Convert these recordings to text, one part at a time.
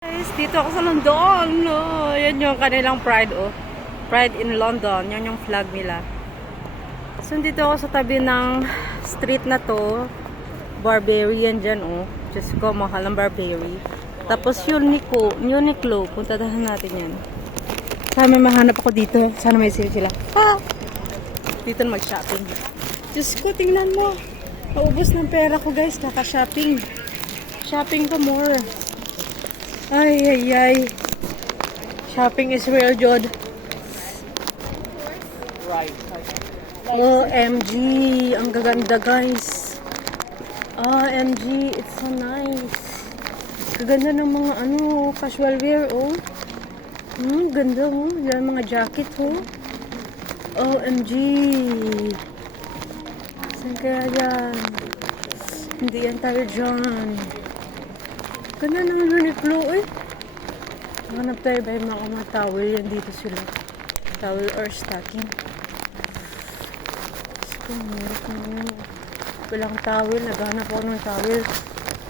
Guys, dito ako sa London. Oh, yan yung kanilang pride, oh. Pride in London. Yan yung flag nila. So, dito ako sa tabi ng street na to. Burberry yan dyan, oh. Diyos ko, mahal ng Burberry. Tapos, Uniqlo. Punta dahan natin yan. Sana may mahanap ako dito. Sana may sale sila. Ah! Dito na mag-shopping. Diyos ko, tingnan mo. Naubos ng pera ko, guys. Kaka-shopping. Shopping pa more. Ay, ay, ay. Shopping is real, Jod. Right. OMG. Ang gaganda, guys. OMG. It's so nice. Gaganda ng mga, casual wear, oh. Ganda, oh. Yan, mga jacket, oh. OMG. Saan kaya yan? Hindi yan tayo dyan. Ganda ng Uniqlo, eh. Hanap tayo ba yung mga towel? Yan dito sila. Towel or stocking. Walang towel. Naghanap ako ng towel.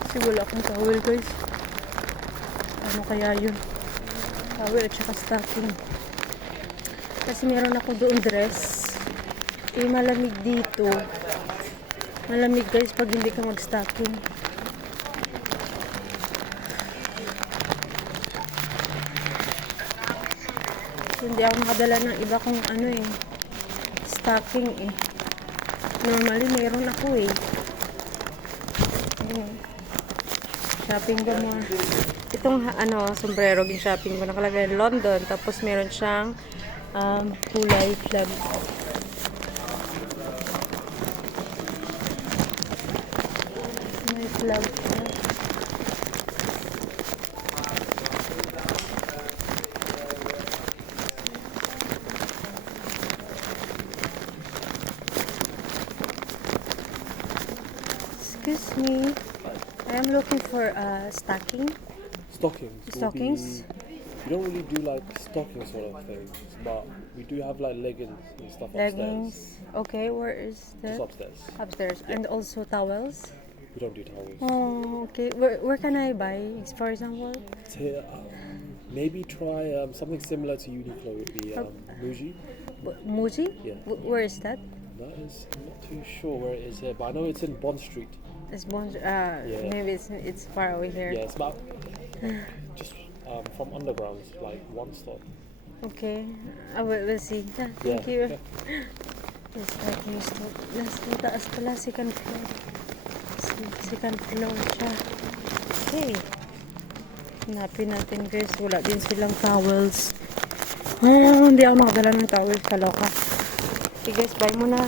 Kasi wala akong towel, guys. Ano kaya yun? Towel at saka stocking. Kasi meron ako doon dress. Eh, malamig dito. Malamig, guys, pag hindi ka mag-stocking. Hindi ako makadala ng iba kung stocking, eh. Normally, meron ako, eh. Shopping ko mo. Itong, sombrero, shopping ko. Nakalagay London. Tapos, meron siyang kulay flag. May flag. Excuse me. I am looking for stocking. Stockings. Stockings? We don't really do like stocking sort of things, but we do have like leggings and stuff Leggings. Okay, where is upstairs. Just that? upstairs. Upstairs. Yeah. And also towels. We don't do towels. Oh, okay. Where can I buy? For example? It's here, maybe try something similar to Uniqlo would be Muji. Muji? Yeah. Where is that? That is, I'm not too sure where it is here, but I know it's in Bond Street. It's Bond. Yeah. Maybe it's far away here. Yeah, it's about just from underground, it's like one stop. Okay. We'll see. Yeah, thank Yeah, you. okay. It's like you stop. Nasa taas pala, second floor. Second floor siya. Okay. Hanapin natin, guys. Wala din silang towels. Hindi ako makadala ng towels. Kaloka. Okay, guys. Bye muna.